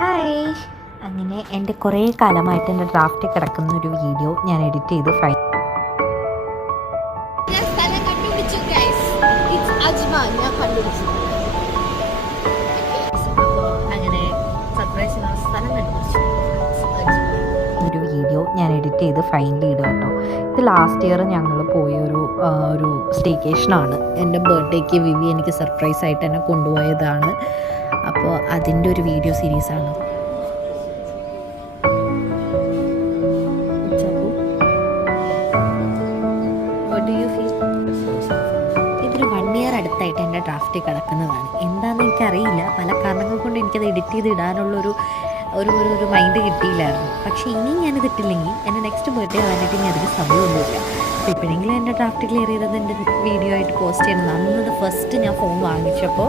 Hi. അങ്ങനെ എൻ്റെ കുറേ കാലമായിട്ട് എൻ്റെ ഡ്രാഫ്റ്റ് കിടക്കുന്ന ഒരു വീഡിയോ ഞാൻ എഡിറ്റ് ചെയ്ത് ഞാൻ സ്ഥലം കണ്ടുപിടിച്ചു ഗൈസ്. It's Ajman. ഞാൻ കണ്ടുപിടിച്ചു. അങ്ങനെ സർപ്രൈസിനുള്ള സ്ഥലം കണ്ടുപിടിച്ചു. ഒരു വീഡിയോ ഞാൻ എഡിറ്റ് ചെയ്ത് ഫൈനൽ ഇടുക കേട്ടോ. ഇത് ലാസ്റ്റ് ഇയർ ഞങ്ങൾ പോയ ഒരു സ്റ്റേക്കേഷനാണ്. എൻ്റെ ബർത്ത്ഡേക്ക് വിവി എനിക്ക് സർപ്രൈസ് ആയിട്ട് എന്നെ കൊണ്ടുപോയതാണ്. അപ്പോൾ അതിൻ്റെ ഒരു വീഡിയോ സീരീസാണ്. ഇതൊരു 1 ഇയർ അടുത്തായിട്ട് എൻ്റെ ഡ്രാഫ്റ്റ് കിടക്കുന്നതാണ്. എന്താണെന്ന് എനിക്കറിയില്ല. പല കാരണങ്ങൾ കൊണ്ട് എനിക്കത് എഡിറ്റ് ചെയ്ത് ഇടാനുള്ളൊരു ഒരു മൈൻഡ് കിട്ടിയില്ലായിരുന്നു. പക്ഷേ ഇനി ഞാനിത് ഇട്ടില്ലെങ്കിൽ എൻ്റെ നെക്സ്റ്റ് ബർത്ത്ഡേ വന്നിട്ട് ഇനി അതിന് സമയമൊന്നുമില്ല. അപ്പോൾ ഇപ്പോഴെങ്കിലും എൻ്റെ ഡ്രാഫ്റ്റ് ക്ലിയർ ചെയ്തത് എൻ്റെ വീഡിയോ ആയിട്ട് പോസ്റ്റ് ചെയ്യുന്നത്. അന്നത് ഫസ്റ്റ് ഞാൻ ഫോൺ വാങ്ങിച്ചപ്പോൾ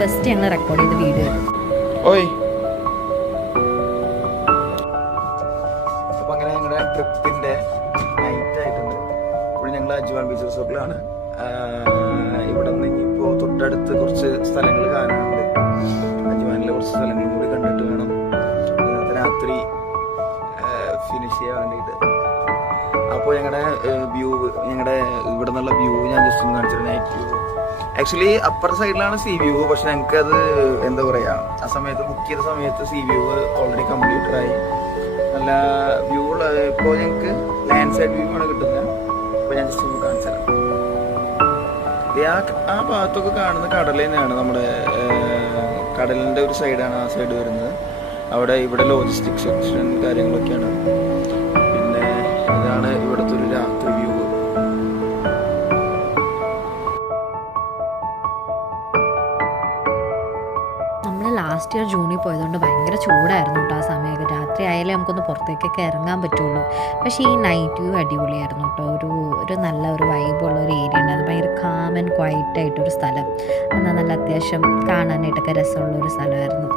ഫസ്റ്റ് ഞങ്ങൾ റെക്കോർഡ് ചെയ്ത വീഡിയോ. അപ്പോൾ അങ്ങനെ ഞങ്ങളുടെ ട്രിപ്പിൻ്റെ നൈറ്റ് ആയിട്ടുണ്ട്. ഇപ്പോൾ ഞങ്ങൾ അജ്മാൻ ബീച്ച് റിസോർട്ടിലാണ്. ഇവിടെ നിന്ന് ഇനിയിപ്പോൾ തൊട്ടടുത്ത് കുറച്ച് സ്ഥലങ്ങൾ കാണാനുണ്ട്. അജ്മാനിലെ കുറച്ച് സ്ഥലങ്ങളും കൂടി കണ്ടിട്ട് വേണം ഇന്നത്തെ രാത്രി ഫിനിഷ് ചെയ്യാൻ വേണ്ടിയിട്ട്. അപ്പോൾ ഞങ്ങളുടെ ഇവിടെ നിന്നുള്ള വ്യൂ ഞാൻ ജസ്റ്റ് ഒന്ന് കാണിച്ചിട്ട് നൈറ്റ് വ്യൂ. ആക്ച്വലി അപ്പർ സൈഡിലാണ് സീ വ്യൂ. പക്ഷെ ഞങ്ങൾക്കത് എന്താ പറയുക, ആ സമയത്ത് ബുക്ക് ചെയ്ത സമയത്ത് സീ വ്യൂ ഓൾറെഡി കംപ്ലീറ്റഡ് ആയി. നല്ല വ്യൂ ഉള്ള ഇപ്പോൾ ഞങ്ങൾക്ക് ലാൻഡ് സൈഡ് വ്യൂ ആണ് കിട്ടുന്നത്. അപ്പോൾ ഞാൻ ജസ്റ്റ് ഒന്ന് കാണിച്ചു തരാം. ആ ഭാഗത്തൊക്കെ കാണുന്ന കടൽ തന്നെയാണ്. നമ്മുടെ കടലിൻ്റെ ഒരു സൈഡാണ് ആ സൈഡ് വരുന്നത്. ഇവിടെ ലോജിസ്റ്റിക് സെക്ഷൻ കാര്യങ്ങളൊക്കെയാണ്. പിന്നെ ഇതാണ് ഇവിടുത്തെ ഒരു രാത്രി വ്യൂ. നമ്മൾ ലാസ്റ്റ് ഇയർ ജൂണിൽ പോയതുകൊണ്ട് ഭയങ്കര ചൂടായിരുന്നു കേട്ടോ. ആ സമയമൊക്കെ രാത്രി ആയാലേ നമുക്കൊന്ന് പുറത്തേക്കൊക്കെ ഇറങ്ങാൻ പറ്റുള്ളൂ. പക്ഷേ ഈ നൈറ്റ് വ്യൂ അടിപൊളിയായിരുന്നു കേട്ടോ. ഒരു നല്ല ഒരു വൈബുള്ള ഒരു ഏരിയ ഉണ്ട്. അത് ഭയങ്കര കാം ആൻഡ് ക്വയറ്റ് ആയിട്ടൊരു സ്ഥലം. എന്നാൽ നല്ല അത്യാവശ്യം കാണാനായിട്ടൊക്കെ രസമുള്ള ഒരു സ്ഥലമായിരുന്നു.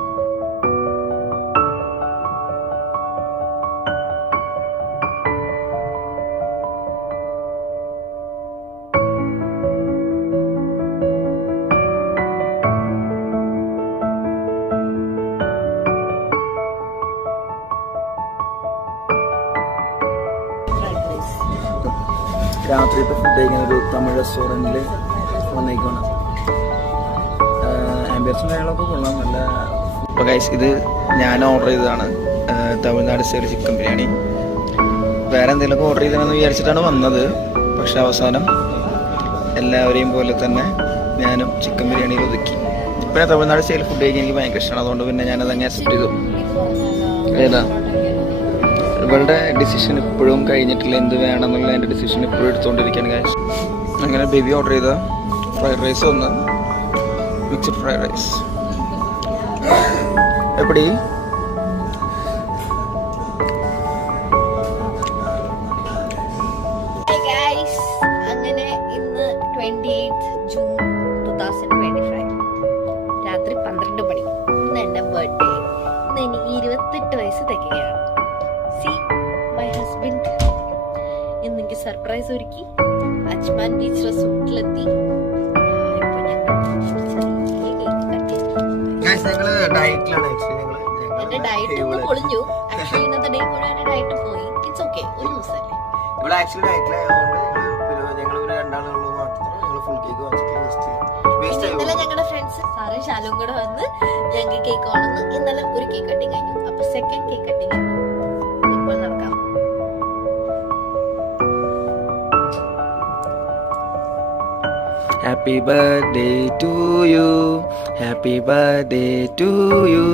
രാത്രിയത്തെ ഫുഡ് കഴിക്കുന്ന ഒരു തമിഴ് റെസ്റ്റോറൻറ്റിൽ വന്നേക്കാണ്. ആംബിയൻസും കാര്യങ്ങളൊക്കെ കൊള്ളാം. നല്ല. ഇപ്പോൾ ഗൈസ് ഇത് ഞാൻ ഓർഡർ ചെയ്തതാണ് തമിഴ്നാട് സ്റ്റൈൽ ചിക്കൻ ബിരിയാണി. വേറെ എന്തെങ്കിലുമൊക്കെ ഓർഡർ ചെയ്തതെന്ന് വിചാരിച്ചിട്ടാണ് വന്നത്. പക്ഷെ അവസാനം എല്ലാവരെയും പോലെ തന്നെ ഞാനും ചിക്കൻ ബിരിയാണിയിൽ ഒതുക്കി. പിന്നെ തമിഴ്നാട് സ്റ്റൈൽ ഫുഡ് കഴിക്കാൻ എനിക്ക് ഭയങ്കര ഇഷ്ടമാണ്. അതുകൊണ്ട് പിന്നെ ഞാനത് അങ്ങനെ അക്സെപ്റ്റ് ചെയ്തു. ഏതാ ഇവളുടെ ഡിസിഷൻ ഇപ്പോഴും കഴിഞ്ഞിട്ടില്ല. എന്ത് വേണം എന്നുള്ള എൻ്റെ ഡിസിഷൻ ഇപ്പോഴും എടുത്തുകൊണ്ടിരിക്കുകയാണ് ഗൈസ്. അങ്ങനെ ബേബി ഓർഡർ ചെയ്ത ഫ്രൈഡ് റൈസ് ഒന്ന് മിക്സഡ് ഫ്രൈഡ് റൈസ് എപ്പടി അങ്ങനെ ഇന്ന് 28 ജൂൺ 2025 രാത്രി 12 മണി. ഇന്ന് എൻ്റെ ബർത്ത്ഡേ. ഇന്ന് എനിക്ക് 28 വയസ്സ് തികയാണ്. മൈ ഹസ്ബൻഡ് ഇന്നെനിക്ക് സർപ്രൈസ് ഒരുക്കി. അജ്മാൻ ബീച്ച് റിസോർട്ടിലെത്തി. എന്റെ ഡയറ്റ് ഒന്ന് പൊളിഞ്ഞു. ആക്ച്വലി ഇന്നത്തെ ഡേ മുഴുവൻ ഡയറ്റ് പോയി. It's okay. ഒരു ദിവസമല്ലേ. ഇവിടെ ആക്ച്വലി ഡയറ്റിലായതുകൊണ്ട് ഞങ്ങൾ രണ്ടാളുകൾ മാത്രം ഞങ്ങൾ ഫുൾ കേക്ക് വാങ്ങിച്ചിട്ട് ഇന്നലെ ഞങ്ങളുടെ ഫ്രണ്ട്സ് സാറും ശാലും കൂടെ വന്ന് ഞങ്ങൾ കേക്ക് വാങ്ങുന്നു. ഇന്നലെ ഒരു കേക്ക് കട്ടിങ് കഴിഞ്ഞു. അപ്പൊ സെക്കൻഡ് കേക്ക് കട്ടിങ് ഇപ്പോൾ നടക്കാം. Happy birthday to you, happy birthday to you,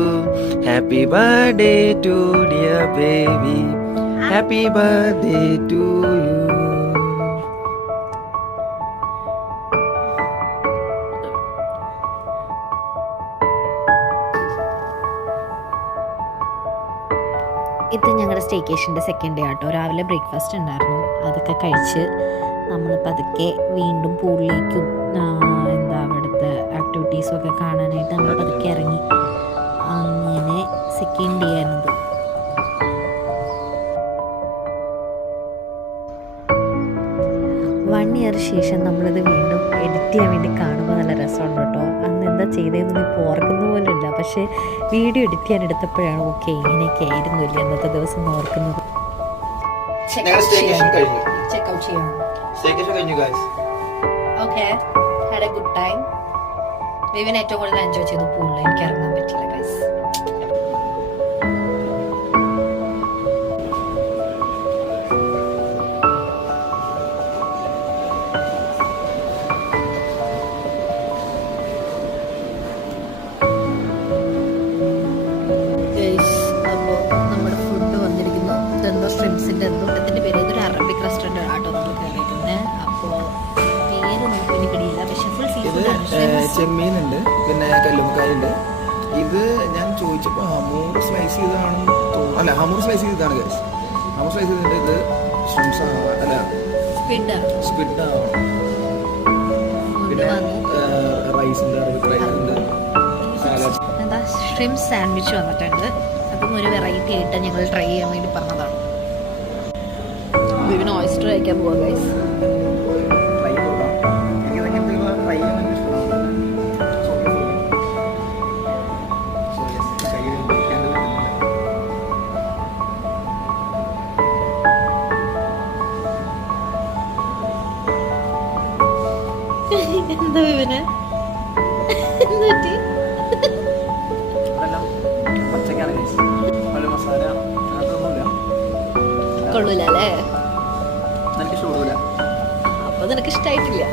happy birthday to dear baby, happy birthday to you. ഇത് ഞങ്ങളുടെ സ്റ്റേക്കേഷൻ്റെ സെക്കൻഡ് ഡേ ആട്ടോ. രാവിലെ ബ്രേക്ക്ഫാസ്റ്റ് ഉണ്ടായിരുന്നു. അതൊക്കെ കഴിച്ച് നമ്മൾ പതുക്കെ വീണ്ടും പൂളിലേക്കും അവിടുത്തെ ആക്ടിവിറ്റീസും ഒക്കെ കാണാനായിട്ട് നമ്മൾ പതുക്കെ ഇറങ്ങി. അങ്ങനെ സെക്കൻഡ് ഡേ ആയിരുന്നത്. 1 ഇയർ ശേഷം നമ്മളിത് വീണ്ടും എഡിറ്റ് ചെയ്യാൻ വേണ്ടി കാണുമ്പോൾ നല്ല രസമുണ്ട് കേട്ടോ. അന്ന് എന്താ ചെയ്തതെന്ന് ഇപ്പോൾ ഓർക്കുന്ന പോലും ഇല്ല. പക്ഷേ വീഡിയോ എഡിറ്റ് ചെയ്യാൻ എടുത്തപ്പോഴാണ് ഓക്കെ ഇങ്ങനെയൊക്കെ ആയിരുന്നു ഇല്ല അന്നത്തെ ദിവസം ഓർക്കുന്നത്. ചെക്കൗട്ട് ചെയ്യണം. Okay, had a good time. വിവിന് ഏറ്റവും കൂടുതൽ എൻജോയ് ചെയ്തു പൂളിൽ. എനിക്ക് ഇറങ്ങാൻ പറ്റില്ല ഗൈസ്. അപ്പോൾ നമ്മുടെ ഫുഡ് വന്നിരിക്കുന്നു. ഇതെന്തോ സ്ട്രിംസിൻ്റെ ഇതിൻ്റെ പേര് ഇതൊരു അറബിക് റെസ്റ്റോറൻറ്റ് ആട്ടോ നമ്മൾ കയറിയിരിക്കുന്നത്. അപ്പോൾ പേരൊന്നും എനിക്ക് പിടിയില്ല, പക്ഷേ ഫുൾ സീ ഫുഡാണ്. ചെമ്മീനുണ്ട്, പിന്നെ കല്ലുമ്മക്കായുണ്ട്. ഇത് ഞാൻ ചോദിച്ചപ്പോൾ ഹമൂർ സ്ലൈസ് ചെയ്താണെന്ന് തോന്നുന്നു. അല്ല, ഹമൂർ സ്ലൈസ് ചെയ്തതാണ് ഗൈസ്. ഹമൂർ സ്ലൈസ് ചെയ്തിട്ട് ഇത് ഷ്രിംസ് അല്ല സ്ക്വിഡ് ആണ്. പിന്നെ റൈസുണ്ട്, അറബിക് റൈസ് ഉണ്ട്, സാലഡ്. എന്താ ഷ്രിം സാൻഡ്വിച്ച് വന്നിട്ടുണ്ട്. അതും ഒരു വെറൈറ്റി ആയിട്ട് ഞങ്ങൾ ട്രൈ ചെയ്യാൻ വേണ്ടി പറഞ്ഞതാണ്. വിവിന് ഓയിസ്റ്റർ കഴിക്കാൻ പോവാ ഗൈസ്. ട്രൈ കൊടുക്കാം. എനിക്കിതൊക്കെ എന്തെങ്കിലും ട്രൈ ചെയ്യാൻ ഇഷ്ടമാണ്. എന്താ വിവിന് പറ്റി? പച്ചക്കാണ് ഗൈസ്. നല്ല മസാല അതൊന്നുമില്ല. കൊള്ളൂല അല്ലേ? എനിക്ക് ഇഷ്ടപ്പെടില്ല. അപ്പൊ നിനക്ക് ഇഷ്ടായിട്ടില്ല.